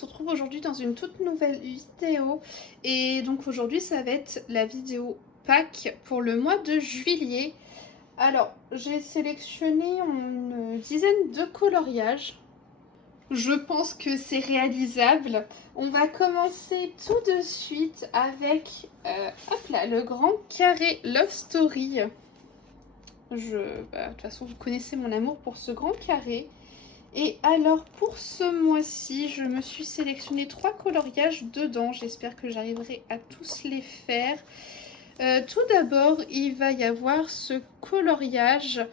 se retrouve aujourd'hui dans une toute nouvelle vidéo. Et donc aujourd'hui, ça va être la vidéo Pâques pour le mois de juillet. Alors, j'ai sélectionné une dizaine de coloriages. Je pense que c'est réalisable. On va commencer tout de suite avec hop là, le grand carré Love Story. De toute façon, vous connaissez mon amour pour ce grand carré. Et alors pour ce mois-ci, je me suis sélectionné 3 coloriages dedans. J'espère que j'arriverai à tous les faire. Tout d'abord, il va y avoir ce coloriage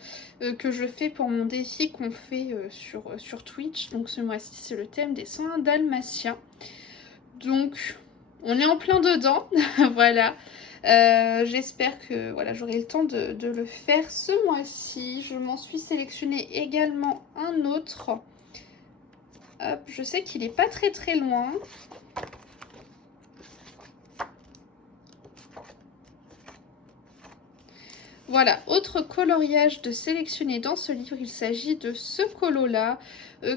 que je fais pour mon défi qu'on fait sur Twitch. Donc ce mois-ci, c'est le thème des 101 dalmatiens. Donc on est en plein dedans, voilà. J'espère que voilà, j'aurai le temps de le faire ce mois-ci. Je m'en suis sélectionné également un autre. Hop, je sais qu'il n'est pas très loin. Voilà, autre coloriage de sélectionner dans ce livre, il s'agit de ce colo-là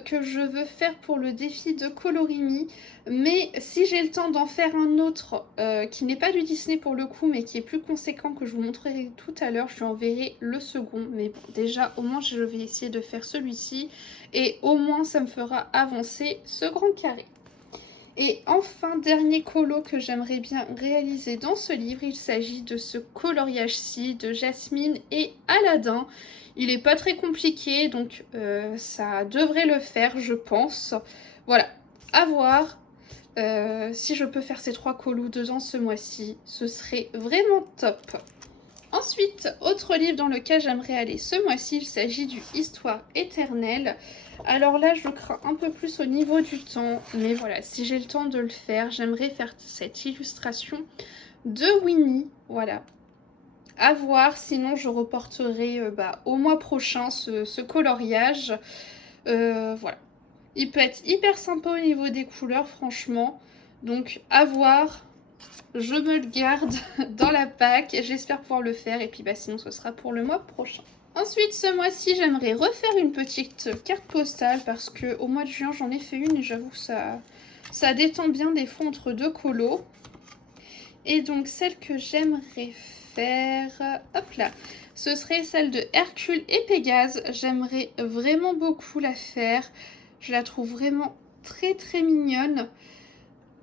que je veux faire pour le défi de Colorimi. Mais si j'ai le temps d'en faire un autre qui n'est pas du Disney pour le coup, mais qui est plus conséquent, que je vous montrerai tout à l'heure, je lui enverrai le second. Mais bon, déjà, au moins, je vais essayer de faire celui-ci. Et au moins, ça me fera avancer ce grand carré. Et enfin, dernier colo que j'aimerais bien réaliser dans ce livre, il s'agit de ce coloriage-ci de Jasmine et Aladdin. Il n'est pas très compliqué, donc ça devrait le faire, je pense. Voilà, à voir. Si je peux faire ces 3 colos dedans ce mois-ci, ce serait vraiment top. Ensuite, autre livre dans lequel j'aimerais aller ce mois-ci, il s'agit du Histoire éternelle. Alors là, je crains un peu plus au niveau du temps, mais voilà, si j'ai le temps de le faire, j'aimerais faire cette illustration de Winnie, voilà. À voir, sinon je reporterai au mois prochain ce coloriage. Voilà. Il peut être hyper sympa au niveau des couleurs, franchement. Donc, à voir. Je me le garde dans la pack. J'espère pouvoir le faire. Et puis, sinon, ce sera pour le mois prochain. Ensuite, ce mois-ci, j'aimerais refaire une petite carte postale parce qu'au mois de juin, j'en ai fait une et j'avoue que ça détend bien des fois entre 2 colos. Et donc, celle que j'aimerais faire, hop là, ce serait celle de Hercule et Pégase. J'aimerais vraiment beaucoup la faire. Je la trouve vraiment très mignonne.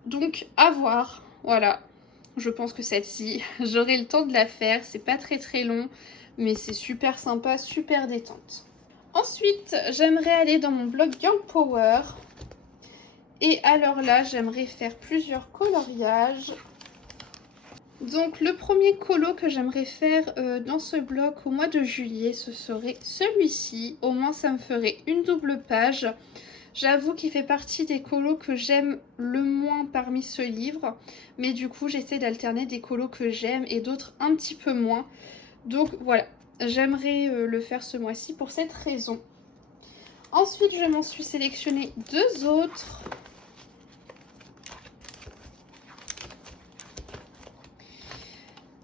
Donc, à voir. Voilà. Je pense que celle-ci, j'aurai le temps de la faire. C'est pas très long, mais c'est super sympa, super détente. Ensuite, j'aimerais aller dans mon blog Girl Power. Et alors là, j'aimerais faire plusieurs coloriages. Donc le premier colo que j'aimerais faire dans ce bloc au mois de juillet, ce serait celui-ci. Au moins, ça me ferait une double page. J'avoue qu'il fait partie des colos que j'aime le moins parmi ce livre. Mais du coup, j'essaie d'alterner des colos que j'aime et d'autres un petit peu moins. Donc voilà, j'aimerais le faire ce mois-ci pour cette raison. Ensuite, je m'en suis sélectionné 2 autres.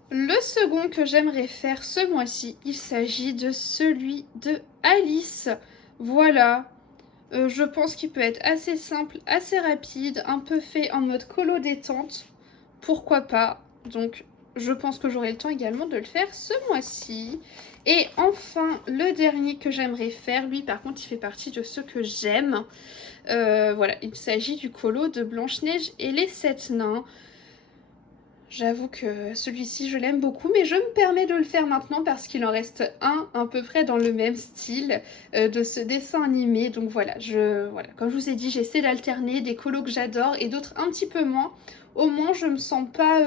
Le second que j'aimerais faire ce mois-ci, il s'agit de celui de Alice. Voilà. Je pense qu'il peut être assez simple, assez rapide, un peu fait en mode colo détente. Pourquoi pas? Donc, je pense que j'aurai le temps également de le faire ce mois-ci. Et enfin, le dernier que j'aimerais faire, lui par contre, il fait partie de ceux que j'aime. Voilà, il s'agit du colo de Blanche-Neige et les 7 nains. J'avoue que celui-ci, je l'aime beaucoup, mais je me permets de le faire maintenant parce qu'il en reste un à peu près dans le même style de ce dessin animé. Donc voilà, comme je vous ai dit, j'essaie d'alterner des colos que j'adore et d'autres un petit peu moins. Au moins, je me sens pas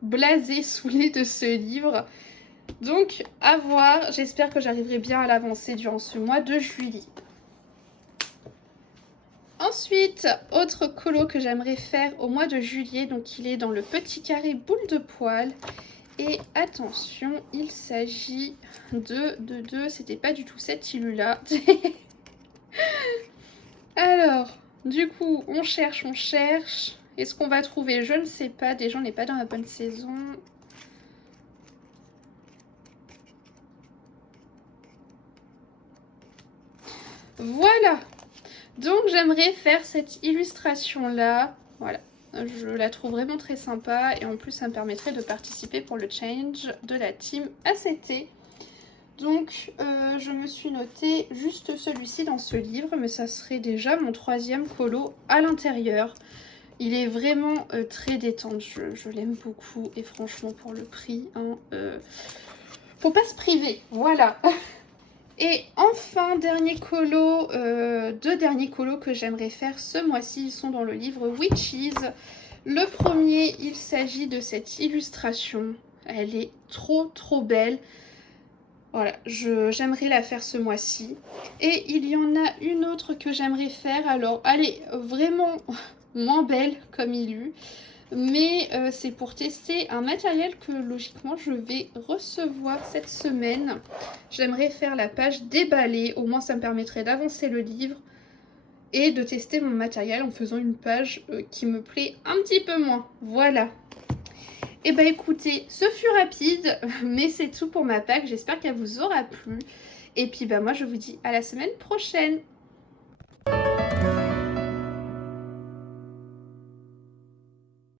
blasée, saoulée de ce livre. Donc, à voir. J'espère que j'arriverai bien à l'avancer durant ce mois de juillet. Ensuite, autre colo que j'aimerais faire au mois de juillet, donc il est dans le petit carré boule de poil. Et attention, il s'agit c'était pas du tout cette illu-là. Alors, du coup, on cherche. Est-ce qu'on va trouver? Je ne sais pas, déjà on n'est pas dans la bonne saison. Voilà! Donc j'aimerais faire cette illustration là, voilà. Je la trouve vraiment très sympa et en plus ça me permettrait de participer pour le challenge de la team ACT. Donc je me suis noté juste celui-ci dans ce livre, mais ça serait déjà mon 3e colo à l'intérieur. Il est vraiment très détendu, je l'aime beaucoup et franchement pour le prix, hein, faut pas se priver, voilà. Et enfin, dernier colo, 2 derniers colos que j'aimerais faire ce mois-ci, ils sont dans le livre Witches. Le premier, il s'agit de cette illustration. Elle est trop belle. Voilà, j'aimerais la faire ce mois-ci. Et il y en a une autre que j'aimerais faire. Alors, elle est vraiment moins belle comme illu. Mais c'est pour tester un matériel que logiquement je vais recevoir cette semaine. J'aimerais faire la page déballée, au moins ça me permettrait d'avancer le livre et de tester mon matériel en faisant une page qui me plaît un petit peu moins. Voilà. Et bah écoutez, ce fut rapide, mais c'est tout pour ma pack. J'espère qu'elle vous aura plu. Et puis bah moi je vous dis à la semaine prochaine.